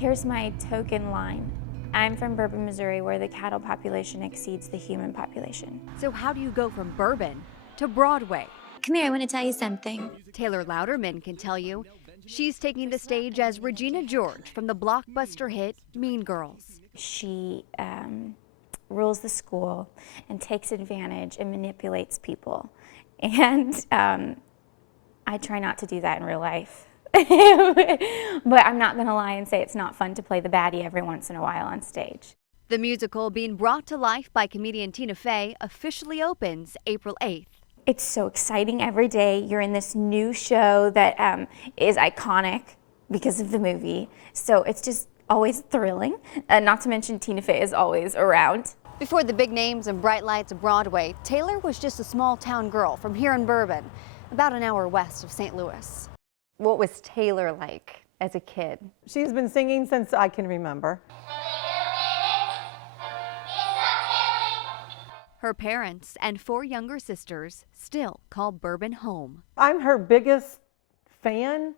Here's my token line. I'm from Bourbon, Missouri, where the cattle population exceeds the human population. So how do you go from Bourbon to Broadway? Come here, I want to tell you something. Taylor Louderman can tell you. She's taking the stage as Regina George from the blockbuster hit Mean Girls. She rules the school and takes advantage and manipulates people. And I try not to do that in real life. But I'm not going to lie and say it's not fun to play the baddie every once in a while on stage. The musical, being brought to life by comedian Tina Fey, officially opens April 8th. It's so exciting every day. You're in this new show that is iconic because of the movie. So it's just always thrilling. Not to mention Tina Fey is always around. Before the big names and bright lights of Broadway, Taylor was just a small town girl from here in Bourbon, about an hour west of St. Louis. What was Taylor like as a kid? She's been singing since I can remember. Her parents and 4 younger sisters still call Bourbon home. I'm her biggest fan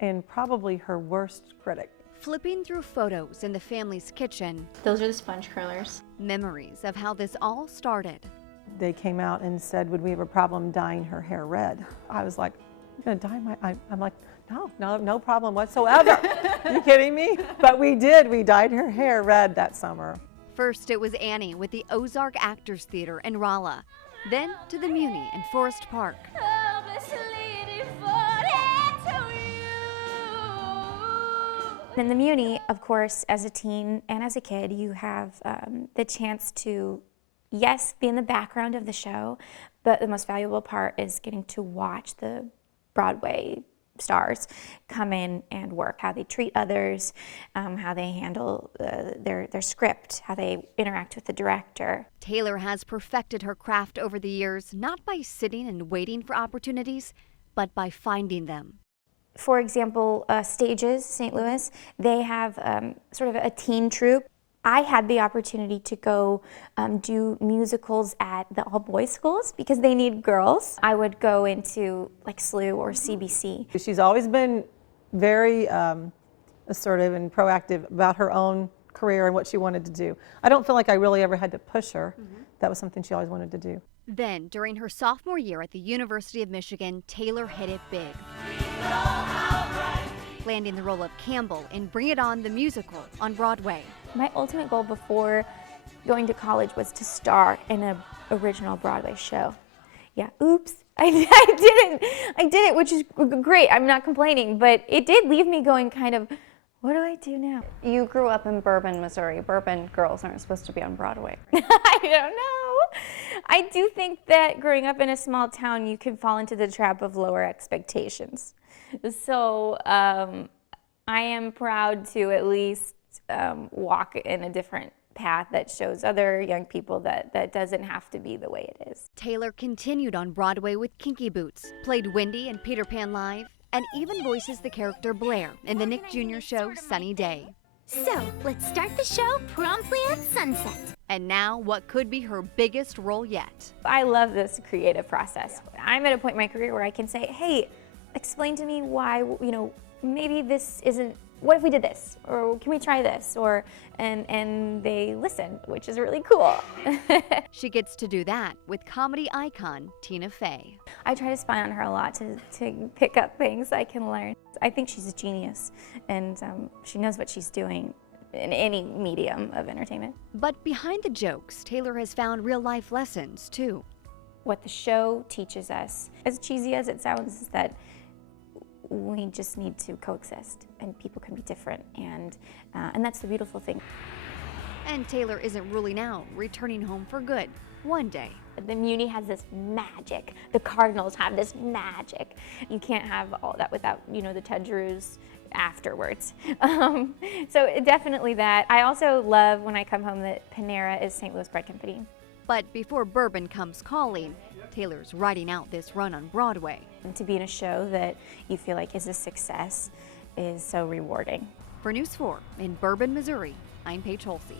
and probably her worst critic. Flipping through photos in the family's kitchen, Those are the sponge curlers. memories of how this all started. They came out and said, would we have a problem dyeing her hair red? I was like, you're gonna dye my, I'm like, no problem whatsoever. Are you kidding me? But we did, we dyed her hair red that summer. First, it was Annie with the Ozark Actors Theater in Rolla, then to the Muni in Forest Park. In the Muni, of course, as a teen and as a kid, you have the chance to, yes, be in the background of the show, but the most valuable part is getting to watch the Broadway stars come in and work, how they treat others, how they handle their script, how they interact with the director. Taylor has perfected her craft over the years, not by sitting and waiting for opportunities, but by finding them. For example, Stages, St. Louis, they have sort of a teen troupe. I had the opportunity to go do musicals at the all-boys schools because they need girls. I would go into like SLU or CBC. She's always been very assertive and proactive about her own career and what she wanted to do. I don't feel like I really ever had to push her. That was something she always wanted to do. Then, during her sophomore year at the University of Michigan, Taylor hit it big, landing the role of Campbell in Bring It On, the musical, on Broadway. My ultimate goal before going to college was to star in an original Broadway show. Yeah, oops, I did it, which is great. I'm not complaining, but it did leave me going kind of, what do I do now? You grew up in Bourbon, Missouri. Bourbon girls aren't supposed to be on Broadway. I don't know. I do think that growing up in a small town, you can fall into the trap of lower expectations. So I am proud to at least walk in a different path that shows other young people that doesn't have to be the way it is. Taylor continued on Broadway with Kinky Boots, played Wendy in Peter Pan Live, and even voices the character Blair in the Nick Jr. show Sunny Day. So, let's start the show promptly at sunset. And now, what could be her biggest role yet. I love this creative process. I'm at a point in my career where I can say, hey, explain to me why, maybe this isn't, what if we did this? Or can we try this? Or, and they listen, which is really cool. She gets to do that with comedy icon Tina Fey. I try to spy on her a lot to pick up things I can learn. I think she's a genius, and she knows what she's doing in any medium of entertainment. But behind the jokes, Taylor has found real-life lessons, too. What the show teaches us, as cheesy as it sounds, is that we just need to coexist, and people can be different, and that's the beautiful thing. And Taylor isn't ruling out returning home for good one day. The Muni has this magic. The Cardinals have this magic. You can't have all that without, the Tedgeroos afterwards. So definitely that. I also love when I come home that Panera is St. Louis Bread Company. But before Bourbon comes calling, Taylor's riding out this run on Broadway. And to be in a show that you feel like is a success is so rewarding. For News 4 in Bourbon, Missouri, I'm Paige Holsey.